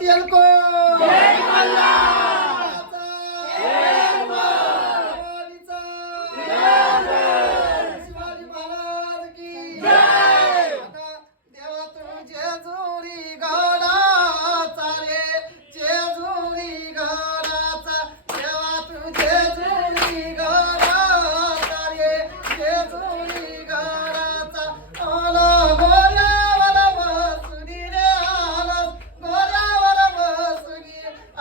पाटील को शिवाजी महाराज की देवा तुझे जोरी गडाचा रे जेजुरी गडाचा देवा तुझे जोरी गडाचा रे जेजुरी गडाचा आला गोऱ्यावर बसुनी रे आला गोऱ्यावर बसुनी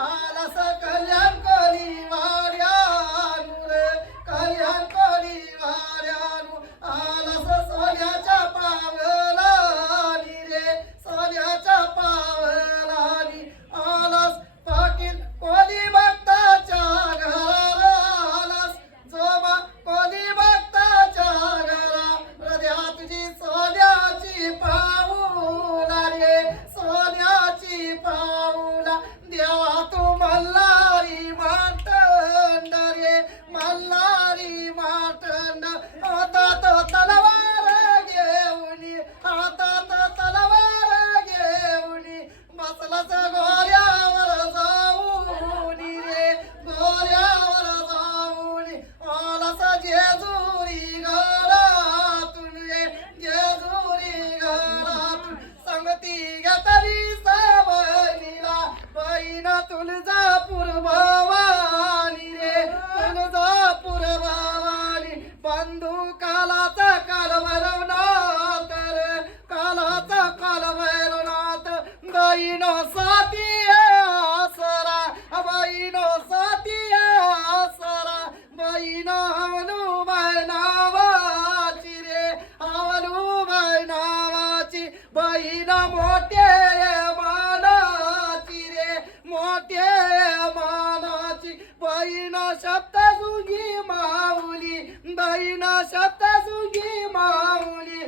आला कल्याण कोली वाड्यानु रे कल्याण कोली वाड्यानु आला सोन्याच्या पावलानी रे सोन्याच्या पावलानी आलास पाटील कोली भक्ताच्या घराला आलास जोबा कोली भक्ताच्या घरा हृदया तुझी सोन्याची पाऊला रे सोन्याची पाऊला देवा तू मल्हारी मातंड रे मल्हारी मातंड हातात तलवार घेऊनी हातात तलवार घेऊनी बसलाच गोऱ्यावर जाऊनी रे गोऱ्यावर जाऊनी आलास जेजुरी गडातून रे जेजुरी गडातून संगती घेतली सावलीला बहीण तुळजापूर भवानी रे तुळजापूर भवानी बंधू कालाचा काल भैरवनाथ रे कालाचा काल भैरवनाथ बहीण साथी आसरा बहीण साथी आसरा बहीण हवलूबाई नावाची रे हवलूबाई नावाची बहीण मोठे मानाची रे मोठे मानाची बहीण सप्तशृंगी माऊली बहीण सप्तशृंगी माऊली